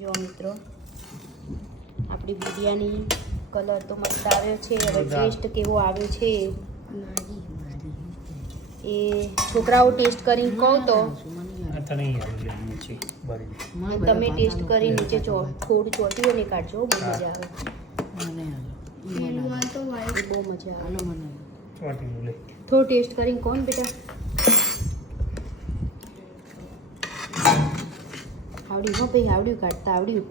જો મિત્રો આપણી બિરયાની કલર તો મસ્ત આવ્યો છે. હવે ટેસ્ટ કેવો આવ્યો છે એ છોકરાઓ ટેસ્ટ કરીને કહો તો તમે ટેસ્ટ કરી નીચે થોડું ચોટ્યું ને કાઢજો. બહુ મજા આવે. બહુ મજા આવે. થોડું ટેસ્ટ કરીને કોણ બેટા આવડ્યું હો ભાઈ આવડ્યું કાઢતા આવડ્યું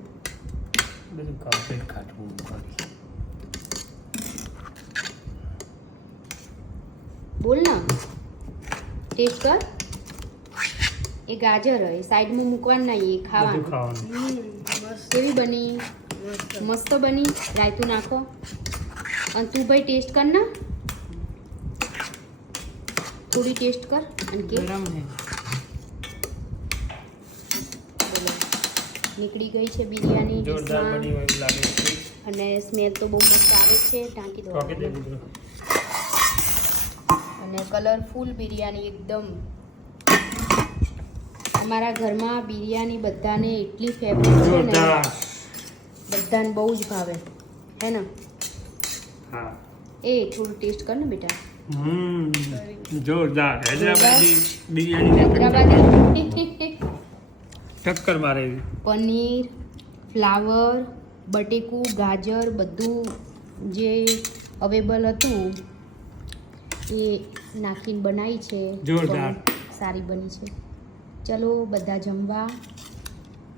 બધું કમ્પ્લીટ કાઢવું પડે. બોલ ના ટેસ્ટ કર. એ ગાજર એ સાઈડમાં મૂકવાનું નહીં, એ ખાવાનું. કેવી બની? મસ્ત બની. રાયતું નાખો અને તું ભાઈ ટેસ્ટ કર ના, થોડી ટેસ્ટ કર અને કે ગરમ હે. નીકળી ગઈ છે બિરયાની જોરદાર બની હોય એવું લાગે છે અને સ્મેલ તો બહુ મસ્ત આવે છે. ટાંકી દો. અને કલરફુલ બિરયાની એકદમ. અમારા ઘરમાં બિરયાની બધાને એટલી ફેવરેટ છે ને, બધાને બહુ જ ભાવે હે ને. હા એ થોડું ટેસ્ટ કર ને બેટા. જોરદાર હૈદરાબાદી બિરયાની હૈદરાબાદી ટક્કર મારે એવી. પનીર, ફ્લાવર, બટેકું, ગાજર બધું જે અવેલેબલ હતું એ નાખીને બનાવી છે. જોરદાર. સારી બની છે. ચલો બધા જમવા.